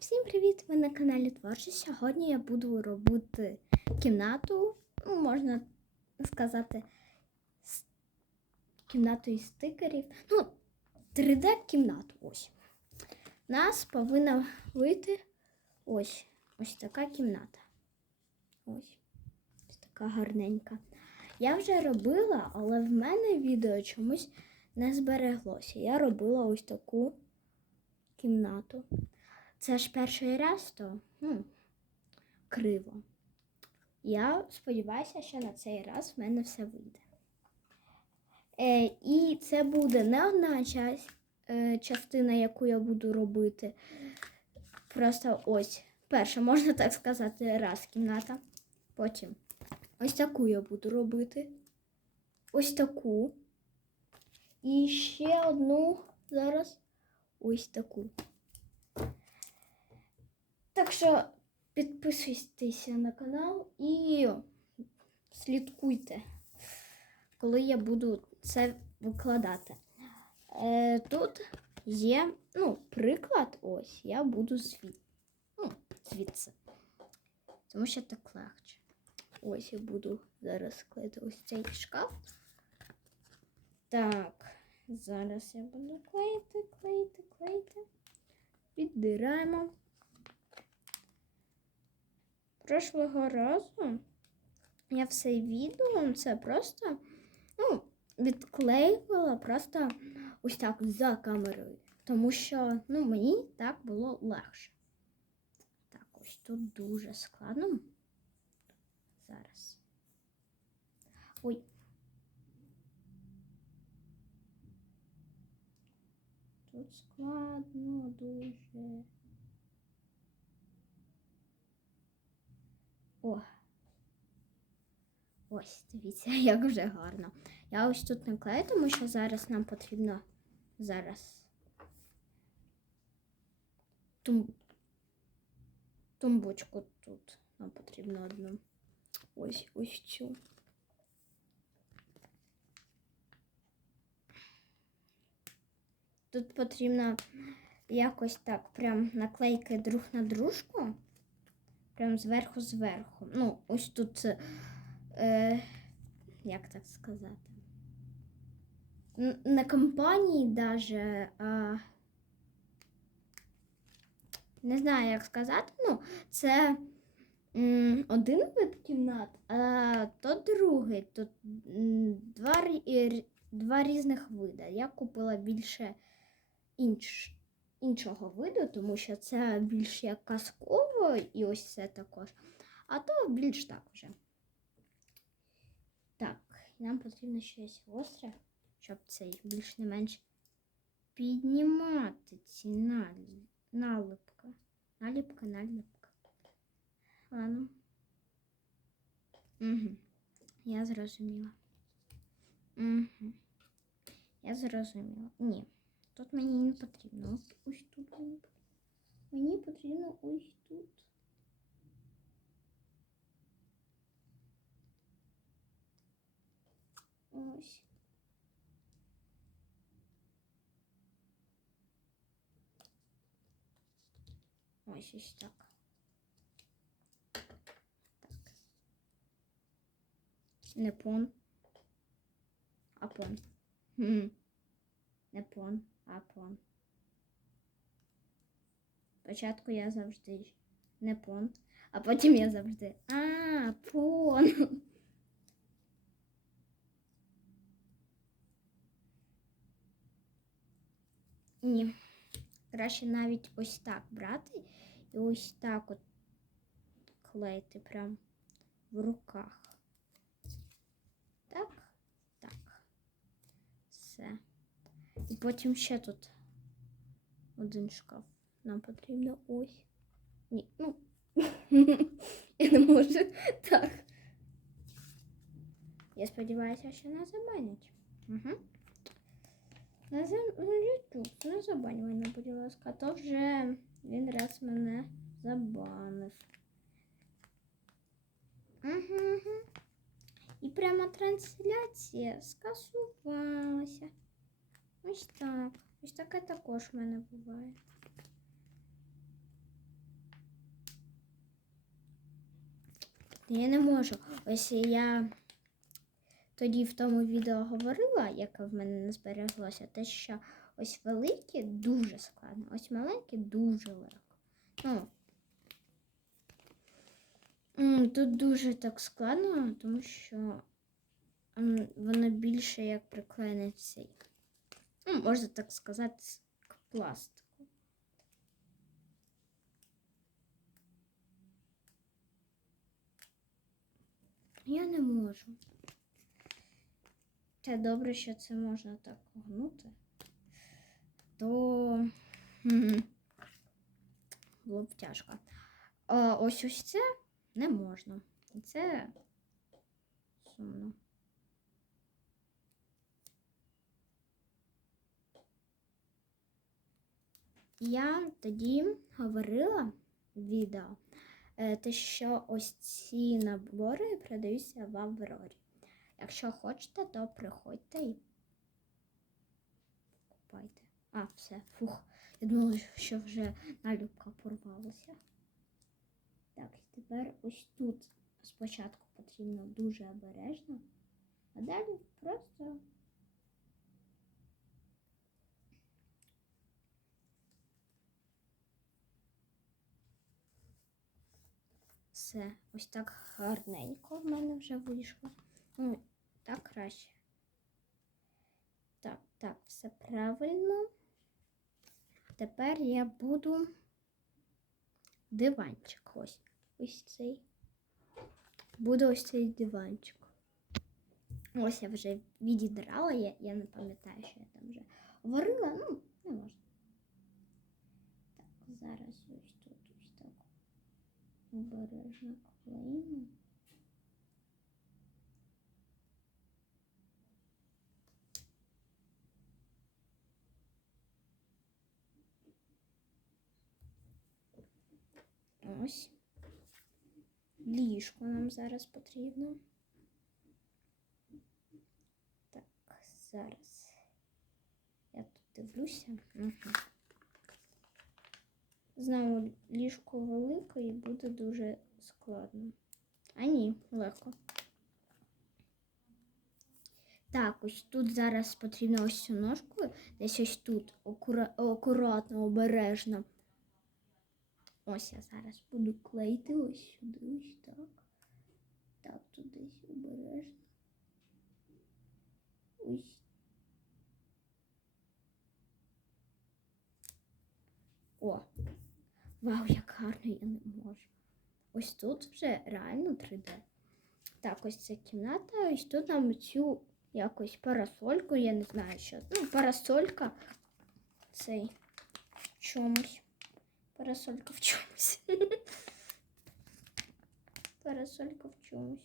Всім привіт! Ви на каналі Творчість. Сьогодні я буду робити кімнату, ну, можна сказати, кімнату із стикерів. Ну, 3D-кімнату. Ось. Нас повинна вийти ось ось така кімната. Ось. Ось така гарненька. Я вже робила, але в мене відео чомусь не збереглося. Я робила ось таку кімнату. Це ж перший раз, то ну, криво. Я сподіваюся, що на цей раз в мене все вийде. Е, і це буде не одна часть, е, частина, яку я буду робити. Просто ось. Перша, можна так сказати, раз кімната. Потім ось таку я буду робити. Ось таку. І ще одну зараз ось таку. Так що підписуйтеся на канал і слідкуйте, коли я буду це викладати. Е, тут є ну, приклад, ось я буду звід... ну, звідси. Тому що так легше. Ось я буду зараз клеїти ось цей шкаф. Так, зараз я буду клеїти, клеїти, клеїти. Підбираємо. Прошлого разу я все відео це просто ну, відклеювала просто ось так за камерою. Тому що ну, мені так було легше. Так, ось тут дуже складно. Зараз. Ой. Тут складно дуже. О. Ось, дивіться, як вже гарно. Я ось тут не клею, тому що зараз нам потрібно зараз тум... тумбочку тут. Нам потрібно одну. Ось ось цю. Тут потрібно якось так прям наклейки друг на дружку. Прям зверху зверху. Ну, ось тут, е, як так сказати, Н- не компанії даже, а не знаю, як сказати. Ну, це м, один вид кімнат, а то другий. Тут два, два різних вида. Я купила більше інш, іншого виду, тому що це більш як казково і ось це також. А то більш так вже. Так, нам потрібно щось гостре, щоб цей більш не менш піднімати ці налипка. Наліпка, наліпка. Ладно. Угу. Я зрозуміла. Угу. Я зрозуміла. Ні. Тут мені не потрібно. Ось, ось тут мені потрібно. Мені потрібно ось тут. Ось. Ось ось так. Так. Не пон. А пон. Хм. Не пон, А пон. Спочатку я завжди не пон, а потім я завжди. А, пон. Ні. Краще навіть ось так брати і ось так от клеїти прям в руках. Так, так. Все. І потім ще тут один шкаф. Нам потрібно ось. Ні, ну. Я не можу. Так. Я сподіваюся, що не забанять. Угу. Не за ну, YouTube, не забань мене, будь ласка, а то вже він раз мене забанив. Угу, угу. І пряма трансляція скасувалася. Ось так. Ось таке також в мене буває. Я не можу. Ось я тоді в тому відео говорила, яке в мене не збереглося, те, що ось великі дуже складно, ось маленькі дуже легко. Ну, Тут дуже так складно, тому що воно більше як приклеєне цей. Ну, можна так сказати, к пластику. Я не можу. Це добре, що це можна так гнути. То було б тяжко. А ось ось це не можна. І це сумно. Я тоді говорила в відео, е, те, що ось ці набори продаються в Аврорі. Якщо хочете, то приходьте і купайте. А, все, фух. Я думала, що вже налюбка порвалася. Так, тепер ось тут спочатку потрібно дуже обережно, а далі просто. Все, ось так гарненько в мене вже вийшло. Ну, так краще. Так, так, все правильно. Тепер я буду диванчик. Ось ось цей. Буде ось цей диванчик. Ось я вже відідрала, я, я не пам'ятаю, що я там вже говорила, ну, не можна. Так, зараз ось тут ось так обережно клеїмо. Ось. Ліжко нам зараз потрібно. Так, зараз. Я тут дивлюся. Угу. Знову ліжко велике і буде дуже складно. А ні, легко. Так, ось тут зараз потрібно ось цю ножку, десь ось тут акура... акуратно, обережно. Ось я зараз буду клеїти ось сюди, ось так. Так, тут десь обережно. Ось. О! Вау, як гарно я не можу. Ось тут вже реально 3D. Так, ось ця кімната, ось тут нам цю якось парасольку, я не знаю що. Ну, парасолька цей в чомусь. Парасолька в чомусь. Парасолька в чомусь.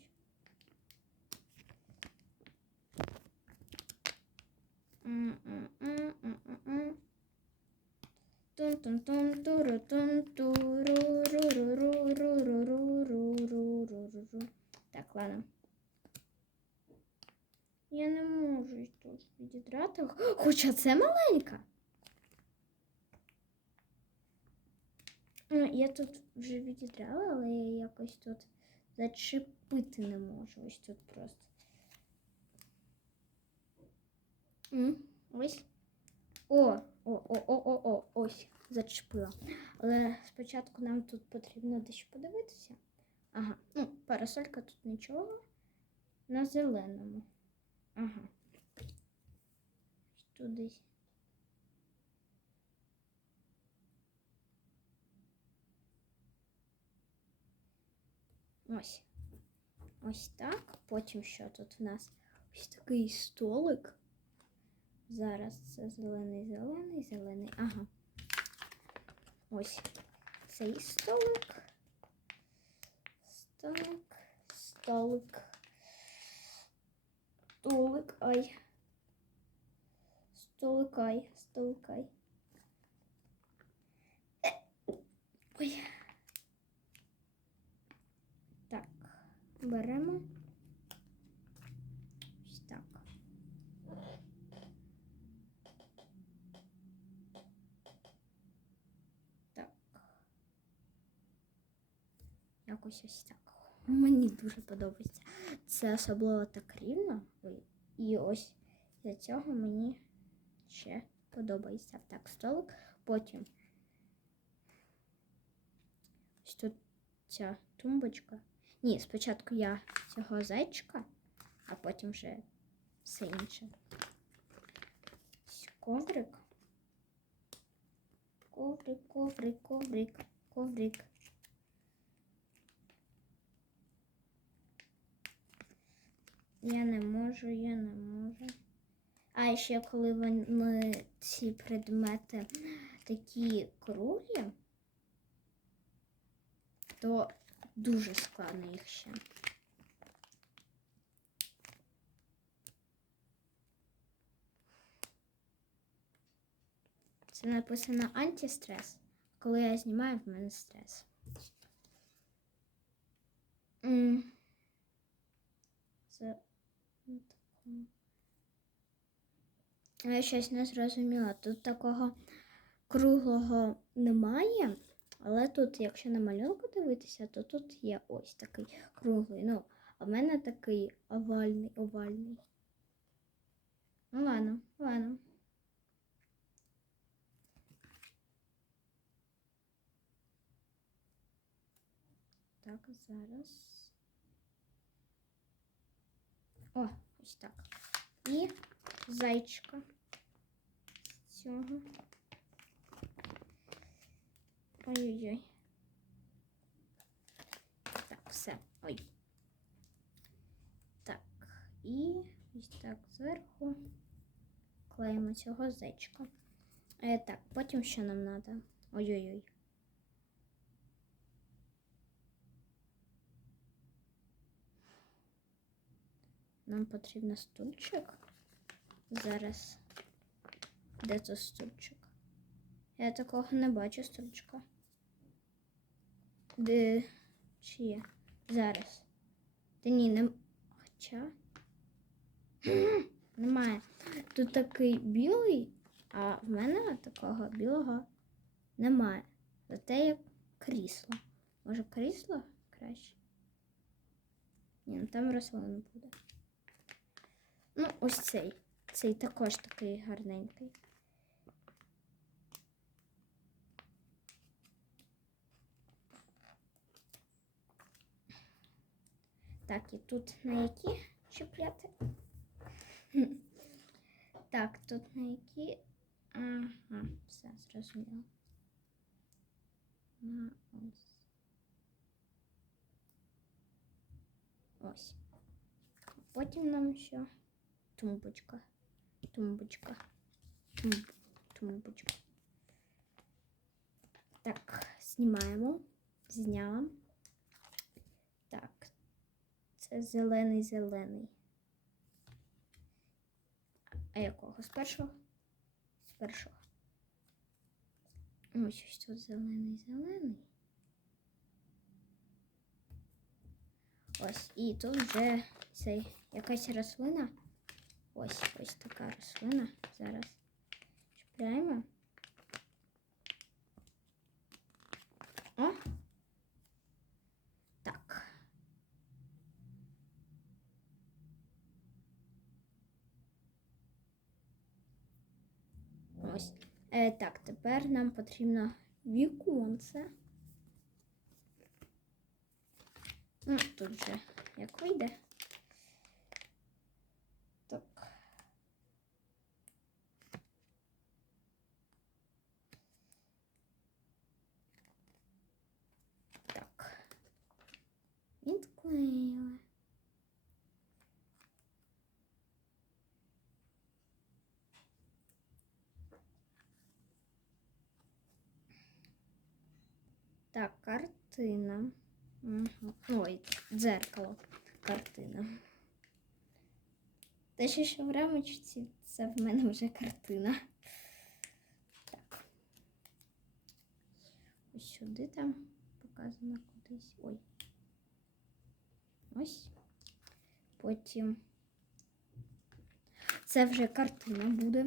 М-м-м-м-м-м. Так, ладно. Я не можу тут відідрати. Хоча це маленька. Я тут вже відідрала, але я якось тут зачепити не можу. Ось тут просто. Ось. О! О, о, о, о, о, ось, зачепила. Але спочатку нам тут потрібно дещо подивитися. Ага, ну, парасолька тут нічого. На зеленому. Ага. Тут десь. Ось. Ось так. Потім що тут в нас? Ось такий столик. Зараз це зелений, зелений, зелений. Ага. Ось цей столик. Столик, столик. Столик, ай. Столикай, столикай. Е, Ой. Так, беремо. Ось так. Якось ось так. Мені дуже подобається. Це особливо так рівно. І ось для цього мені ще подобається. Так, столик. Потім ось тут ця тумбочка. Ні, спочатку я цього зайчика, а потім вже все інше. Коврик. Коврик, коврик, коврик, коврик. Я не можу, я не можу. А ще коли вони ці предмети такі круглі, то дуже складно їх ще. Це написано антистрес. Коли я знімаю, в мене стрес. Це. Я щось не зрозуміла. Тут такого круглого немає, але тут, якщо на малюнку дивитися, то тут є ось такий круглий. Ну, а в мене такий овальний, овальний. Ну ладно, ладно. Так, зараз. О, ось так. І зайчика цього. Ой-ой-ой. Так, все. Ой. Так, і ось так зверху клеїмо цього зайчика. Е, так, потім що нам треба? Ой-ой-ой. Нам потрібен стульчик. Зараз. Де це стульчик? Я такого не бачу стульчика. Де чи є? Зараз. Та ні, не. Хоча. Немає. Тут такий білий, а в мене такого білого немає. Зате є крісло. Може крісло краще? Ні, ну там рослина буде. Ну, ось цей. Цей також такий гарненький. Так, і тут на які чіпляти? Так, тут на які. Ага, все зрозуміло. На ось. Ось. Потім нам ще тумбочка. Тумбочка. Тумб, тумбочка. Так, знімаємо. Зняла. Так. Це зелений зелений. А якого? З першого? З першого. Ось ось тут зелений зелений. Ось, і тут вже цей якась рослина. Ось ось така рослина. Зараз чіпляємо. О! Так. Ось. Е, так, тепер нам потрібно віконце. Ну, тут вже як вийде. Так. Так. Відклеїли. Так, картина. Угу. Ой, дзеркало. Картина. Те, що в рамочці, це в мене вже картина. Так. Ось сюди там показано кудись. Ой. Ось. Потім. Це вже картина буде.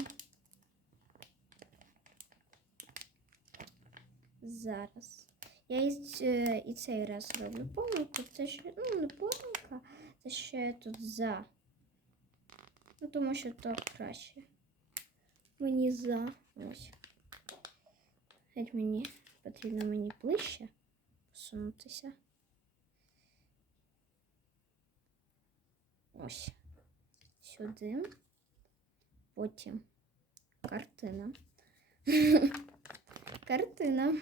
Зараз. Я і, ц- і цей раз роблю помилку. Це ще, ну, не помилка, це ще тут за. Ну, тому що то краще. Мені за. Ось. Геть мені потрібно мені ближче посунутися. Ось. Сюди. Потім картина. Картина.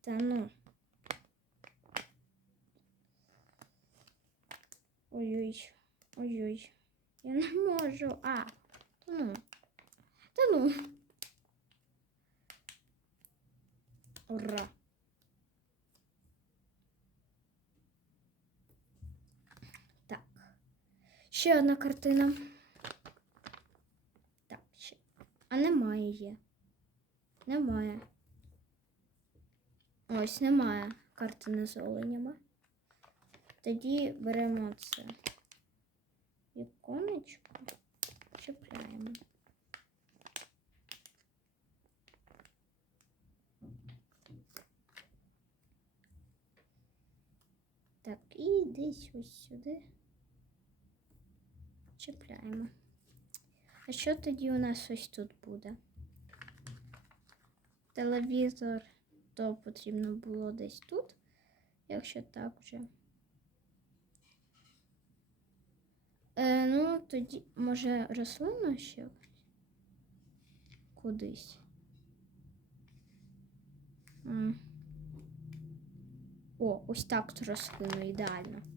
Та ну. Ой-ой. Ой-ой. Я не можу. А, та ну. Та ну. Ура. Так. Ще одна картина. Так, ще. А немає є. Немає. Ось немає картини з оленями. Тоді беремо це віконечко, чіпляємо. Так, і десь ось сюди чіпляємо. А що тоді у нас ось тут буде? Телевізор то потрібно було десь тут, якщо так вже. Е, ну, тоді, може, рослина ще кудись. О, ось так рослину ідеально.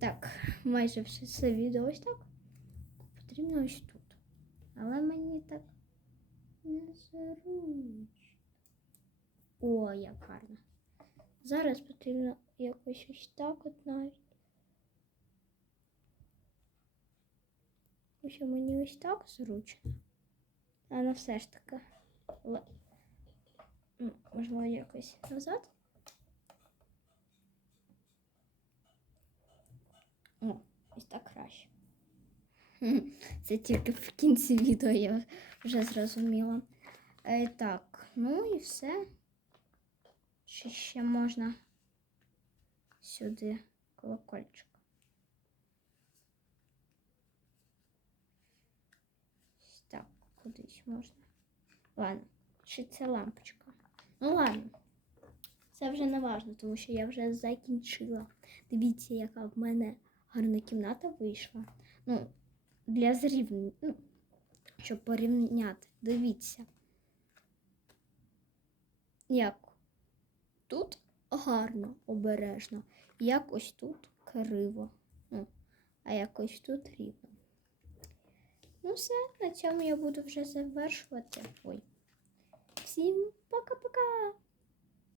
Так, майже все це відео ось так. Потрібно ось тут. Але мені так незручно. О, як гарно. Зараз потрібно якось ось так от навіть. Ось мені ось так зручно. Але все ж таки. Можливо, якось назад. Ось так краще. Це тільки в кінці відео я вже зрозуміла. Е, так, ну і все. Чи ще можна сюди колокольчик. Так, кудись можна. Ладно, чи це лампочка? Ну ладно. Це вже не важно, тому що я вже закінчила. Дивіться, яка в мене гарна кімната вийшла. Ну, для зрівняння, ну, щоб порівняти. Дивіться. Як тут гарно, обережно, як ось тут криво. Ну, а якось тут рівно. Ну, все, на цьому я буду вже завершувати. Ой. Всім пока-пока!